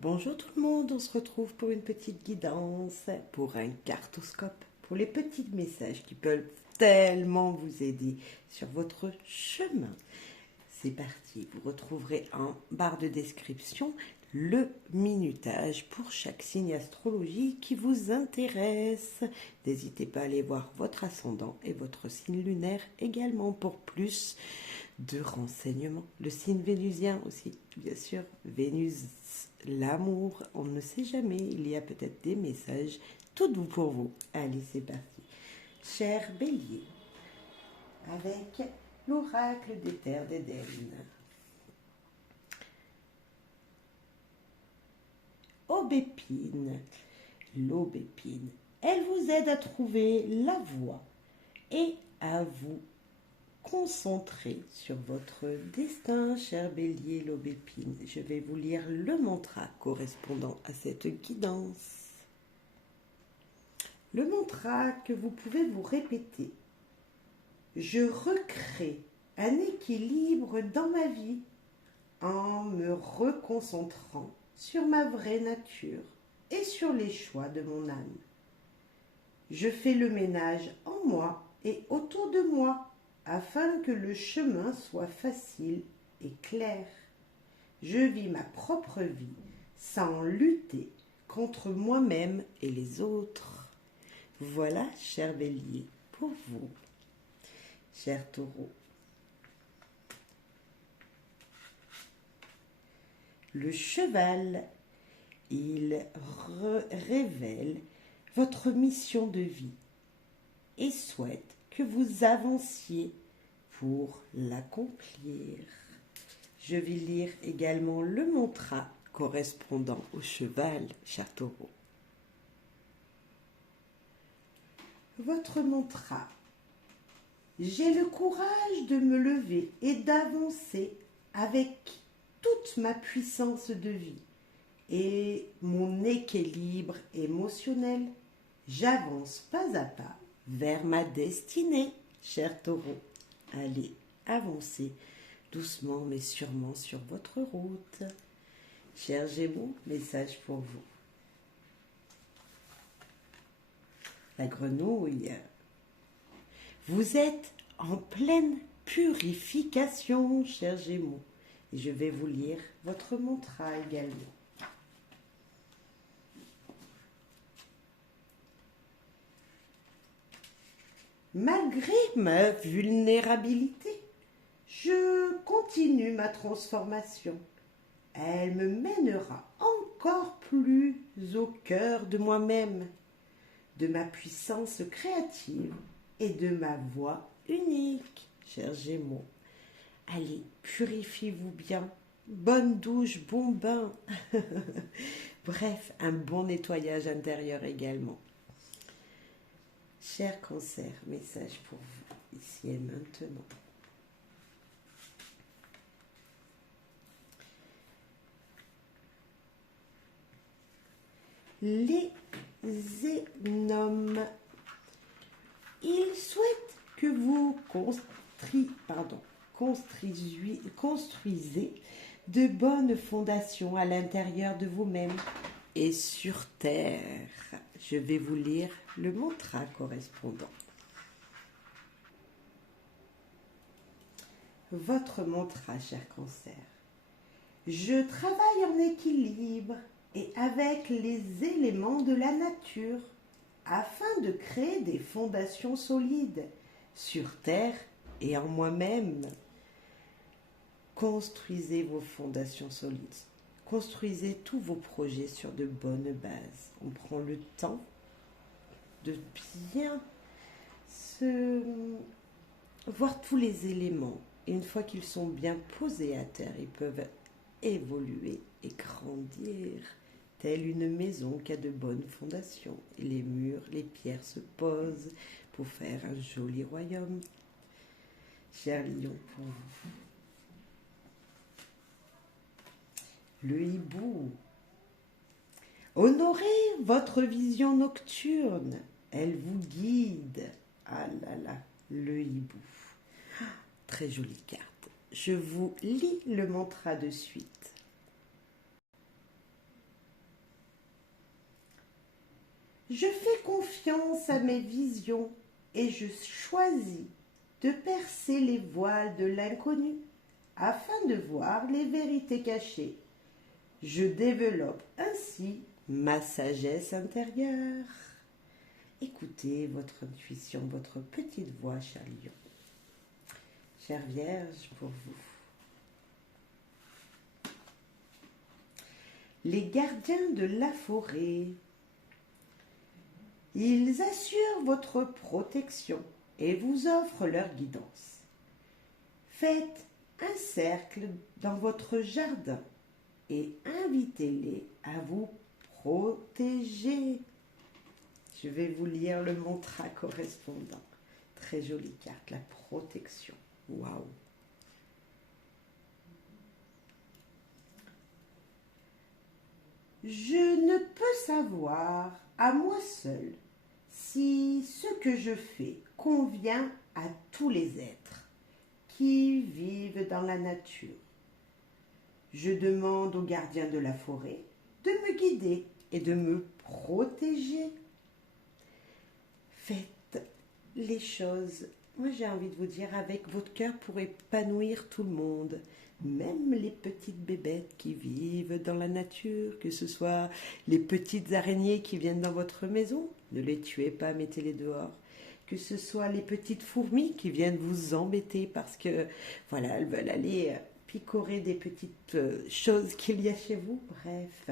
Bonjour tout le monde, on se retrouve pour une petite guidance, pour un cartoscope, pour les petits messages qui peuvent tellement vous aider sur votre chemin. C'est parti, vous retrouverez en barre de description le minutage pour chaque signe astrologique qui vous intéresse. N'hésitez pas à aller voir votre ascendant et votre signe lunaire également pour plus de renseignements. Le signe vénusien aussi, bien sûr. Vénus, l'amour, on ne sait jamais. Il y a peut-être des messages tout doux pour vous. Allez, c'est parti. Cher Bélier, avec l'oracle des terres d'Éden. Aubépine, l'aubépine, elle vous aide à trouver la voie et à vous concentrer sur votre destin, cher Bélier, l'aubépine. Je vais vous lire le mantra correspondant à cette guidance. Le mantra que vous pouvez vous répéter. Je recrée un équilibre dans ma vie en me reconcentrant sur ma vraie nature et sur les choix de mon âme. Je fais le ménage en moi et autour de moi afin que le chemin soit facile et clair. Je vis ma propre vie sans lutter contre moi-même et les autres. Voilà, cher Bélier, pour vous. Cher Taureau, le cheval, il révèle votre mission de vie et souhaite que vous avanciez pour l'accomplir. Je vais lire également le mantra correspondant au cheval, cher Taureau. Votre mantra. J'ai le courage de me lever et d'avancer avec toute ma puissance de vie et mon équilibre émotionnel. J'avance pas à pas vers ma destinée, cher Taureau. Allez, avancez doucement mais sûrement sur votre route. Cher Gémeaux, message pour vous. La grenouille. Vous êtes en pleine purification, cher Gémeaux. Et je vais vous lire votre mantra également. Malgré ma vulnérabilité, je continue ma transformation. Elle me mènera encore plus au cœur de moi-même, de ma puissance créative et de ma voix unique, cher Gémeaux. Allez, purifiez-vous bien. Bonne douche, bon bain. Bref, un bon nettoyage intérieur également. Cher Cancer, message pour vous, ici et maintenant. Les Zénomes. Ils souhaitent que vous construisez de bonnes fondations à l'intérieur de vous-même et sur terre. Je vais vous lire le mantra correspondant. Votre mantra, cher Cancer. Je travaille en équilibre et avec les éléments de la nature afin de créer des fondations solides sur terre et en moi-même. Construisez vos fondations solides. Construisez tous vos projets sur de bonnes bases. On prend le temps de bien voir tous les éléments. Et une fois qu'ils sont bien posés à terre, ils peuvent évoluer et grandir, telle une maison qui a de bonnes fondations. Et les murs, les pierres se posent pour faire un joli royaume. Cher lion, pour vous. Le hibou. Honorez votre vision nocturne. Elle vous guide. Ah là là, le hibou. Très jolie carte. Je vous lis le mantra de suite. Je fais confiance à mes visions et je choisis de percer les voiles de l'inconnu afin de voir les vérités cachées. Je développe ainsi ma sagesse intérieure. Écoutez votre intuition, votre petite voix, cher lion. Chère Vierge, pour vous. Les gardiens de la forêt. Ils assurent votre protection et vous offrent leur guidance. Faites un cercle dans votre jardin et invitez-les à vous protéger. Je vais vous lire le mantra correspondant. Très jolie carte, la protection. Waouh! Je ne peux savoir à moi seul si ce que je fais convient à tous les êtres qui vivent dans la nature. Je demande aux gardiens de la forêt de me guider et de me protéger. Faites les choses, moi j'ai envie de vous dire, avec votre cœur pour épanouir tout le monde. Même les petites bébêtes qui vivent dans la nature, que ce soit les petites araignées qui viennent dans votre maison, ne les tuez pas, mettez-les dehors. Que ce soit les petites fourmis qui viennent vous embêter parce que, voilà, elles veulent aller picorer des petites choses qu'il y a chez vous. Bref,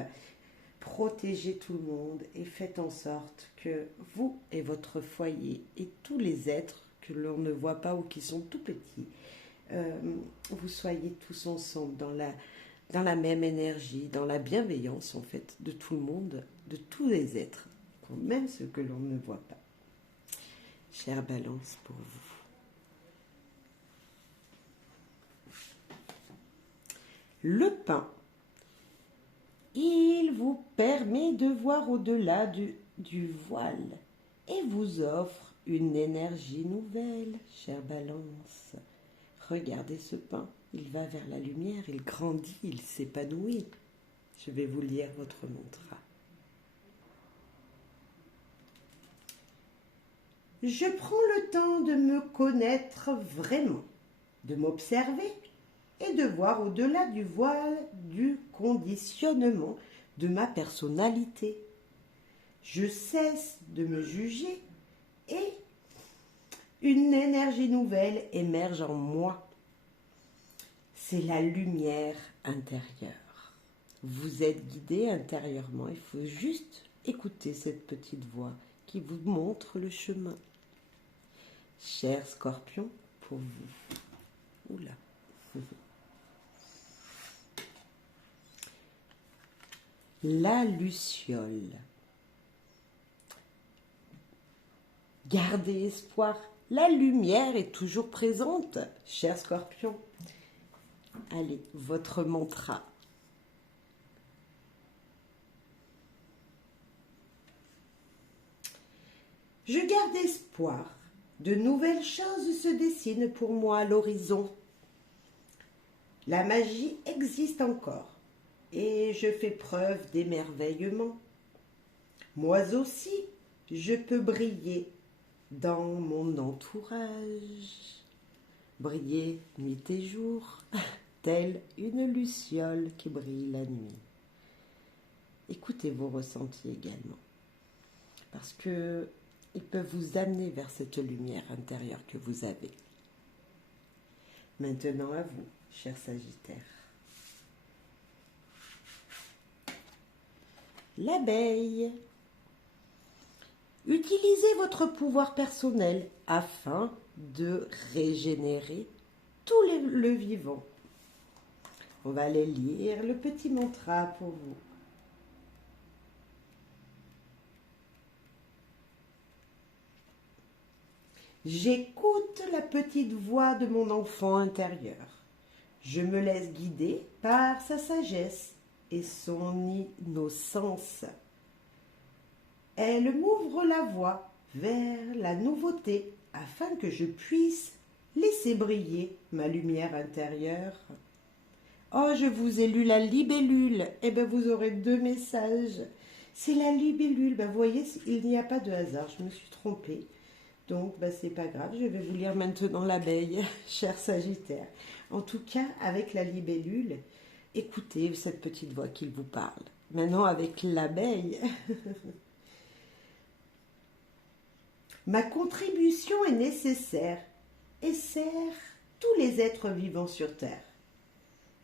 protégez tout le monde et faites en sorte que vous et votre foyer et tous les êtres que l'on ne voit pas ou qui sont tout petits, vous soyez tous ensemble dans la même énergie, dans la bienveillance en fait de tout le monde, de tous les êtres, même ceux que l'on ne voit pas. Chère Balance, pour vous. Le pain, il vous permet de voir au-delà du voile et vous offre une énergie nouvelle, chère Balance. Regardez ce pain, il va vers la lumière, il grandit, il s'épanouit. Je vais vous lire votre mantra. Je prends le temps de me connaître vraiment, de m'observer et de voir au-delà du voile du conditionnement de ma personnalité. Je cesse de me juger et une énergie nouvelle émerge en moi. C'est la lumière intérieure. Vous êtes guidé intérieurement. Il faut juste écouter cette petite voix qui vous montre le chemin. Cher Scorpion, pour vous. Oula. La luciole. Gardez espoir. La lumière est toujours présente, cher Scorpion. Allez, votre mantra. Je garde espoir. De nouvelles choses se dessinent pour moi à l'horizon. La magie existe encore et je fais preuve d'émerveillement. Moi aussi, je peux briller dans mon entourage. Briller nuit et jour, telle une luciole qui brille la nuit. Écoutez vos ressentis également, parce que ils peuvent vous amener vers cette lumière intérieure que vous avez. Maintenant à vous, cher Sagittaire. L'abeille. Utilisez votre pouvoir personnel afin de régénérer tout le vivant. On va aller lire le petit mantra pour vous. J'écoute la petite voix de mon enfant intérieur. Je me laisse guider par sa sagesse et son innocence. Elle m'ouvre la voie vers la nouveauté afin que je puisse laisser briller ma lumière intérieure. Oh, je vous ai lu la libellule. Eh bien, vous aurez 2 messages. C'est la libellule. Vous voyez, il n'y a pas de hasard. Je me suis trompée. Donc, c'est pas grave. Je vais vous lire maintenant l'abeille, cher Sagittaire. En tout cas, avec la libellule, écoutez cette petite voix qui vous parle. Maintenant, avec l'abeille, ma contribution est nécessaire et sert tous les êtres vivants sur Terre.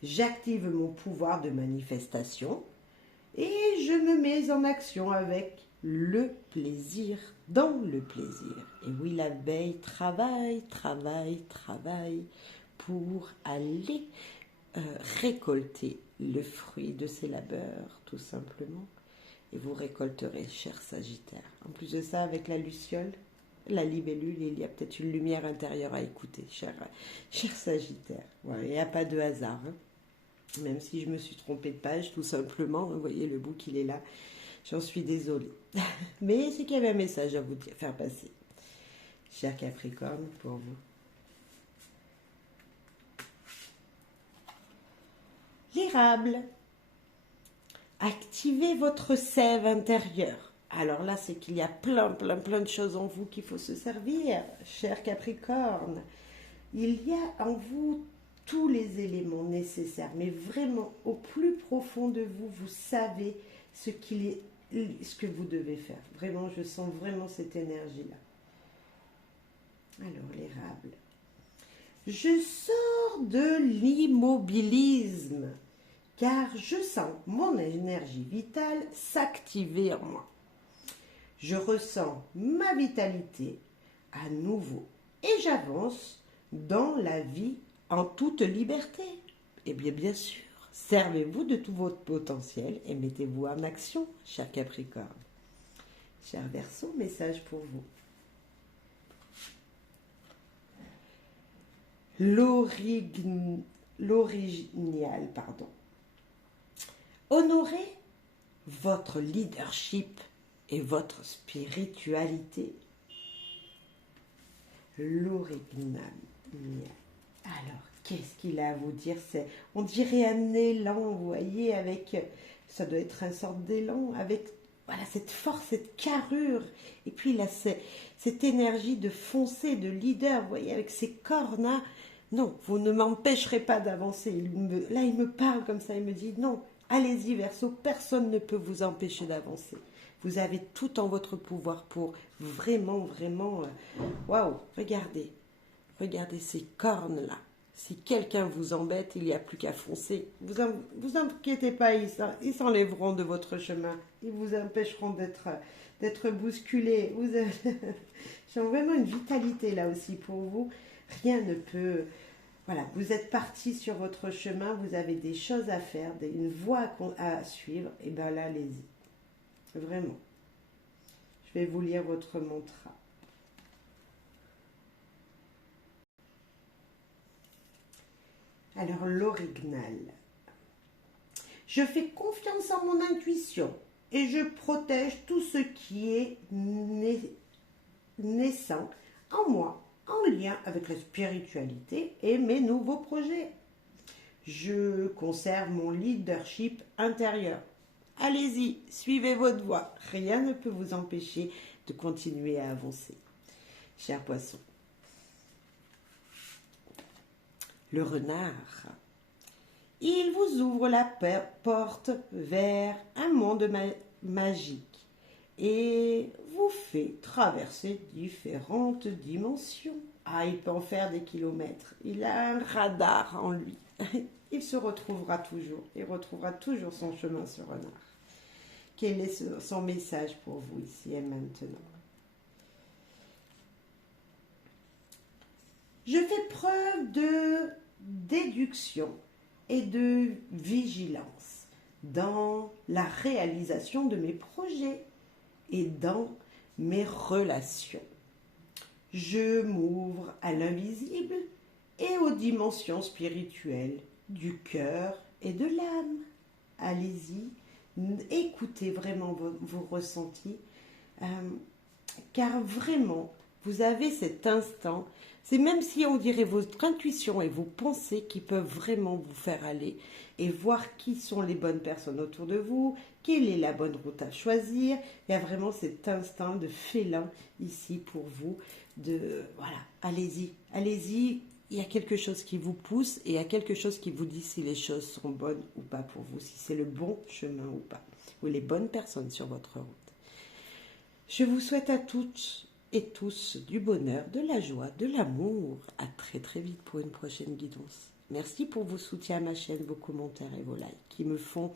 J'active mon pouvoir de manifestation et je me mets en action avec le plaisir, dans le plaisir. Et oui, l'abeille travaille pour aller récolter le fruit de ses labeurs, tout simplement. Et vous récolterez, cher Sagittaire. En plus de ça, avec la luciole, la libellule, il y a peut-être une lumière intérieure à écouter, cher Sagittaire. Voilà, il n'y a pas de hasard. Même si je me suis trompée de page, tout simplement. Vous voyez, le bout qu'il est là. J'en suis désolée. Mais c'est qu'il y avait un message à vous faire passer. Cher Capricorne, pour vous. L'érable. Activez votre sève intérieure. Alors là, c'est qu'il y a plein de choses en vous qu'il faut se servir, cher Capricorne. Il y a en vous tous les éléments nécessaires, mais vraiment au plus profond de vous, vous savez ce que vous devez faire. Vraiment, je sens vraiment cette énergie-là. Alors, l'érable. Je sors de l'immobilisme, car je sens mon énergie vitale s'activer en moi. Je ressens ma vitalité à nouveau et j'avance dans la vie en toute liberté. Et bien sûr, servez-vous de tout votre potentiel et mettez-vous en action, cher Capricorne. Cher Verseau, message pour vous. L'original, pardon. Honorez votre leadership et votre spiritualité. L'original. Alors, qu'est-ce qu'il a à vous dire? On dirait un élan, vous voyez, avec, ça doit être une sorte d'élan, avec voilà, cette force, cette carrure, et puis là, cette énergie de foncer, de leader, vous voyez, avec ses cornes, hein. Non, vous ne m'empêcherez pas d'avancer. Là, il me parle comme ça, il me dit, non, allez-y, Verseau, personne ne peut vous empêcher d'avancer. Vous avez tout en votre pouvoir pour vraiment, waouh, regardez ces cornes-là. Si quelqu'un vous embête, il n'y a plus qu'à foncer. Vous inquiétez pas, ils s'enlèveront de votre chemin. Ils vous empêcheront d'être bousculés. J'ai vraiment une vitalité là aussi pour vous. Rien ne peut... Voilà, vous êtes parti sur votre chemin, vous avez des choses à faire, une voie à suivre, et bien là, allez-y. Vraiment. Je vais vous lire votre mantra. Alors, l'original. Je fais confiance en mon intuition et je protège tout ce qui est naissant en moi, en lien avec la spiritualité et mes nouveaux projets. Je conserve mon leadership intérieur. Allez-y, suivez votre voie. Rien ne peut vous empêcher de continuer à avancer. Cher poisson. Le renard. Il vous ouvre la porte vers un monde magique et vous fait traverser différentes dimensions. Ah, il peut en faire des kilomètres. Il a un radar en lui. Il se retrouvera toujours. Il retrouvera toujours son chemin, ce renard. Quel est son message pour vous ici et maintenant? Je fais preuve de déduction et de vigilance dans la réalisation de mes projets et dans mes relations. Je m'ouvre à l'invisible et aux dimensions spirituelles du cœur et de l'âme. Allez-y, écoutez vraiment vos ressentis, car vraiment, Vous avez cet instant. C'est même si on dirait votre intuition et vos pensées qui peuvent vraiment vous faire aller et voir qui sont les bonnes personnes autour de vous, quelle est la bonne route à choisir. Il y a vraiment cet instinct de félin ici pour vous. Voilà, allez-y, allez-y. Il y a quelque chose qui vous pousse et il y a quelque chose qui vous dit si les choses sont bonnes ou pas pour vous, si c'est le bon chemin ou pas, ou les bonnes personnes sur votre route. Je vous souhaite à toutes et tous du bonheur, de la joie, de l'amour. À très très vite pour une prochaine guidance. Merci pour vos soutiens à ma chaîne, vos commentaires et vos likes qui me font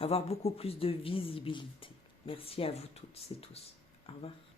avoir beaucoup plus de visibilité. Merci à vous toutes et tous. Au revoir.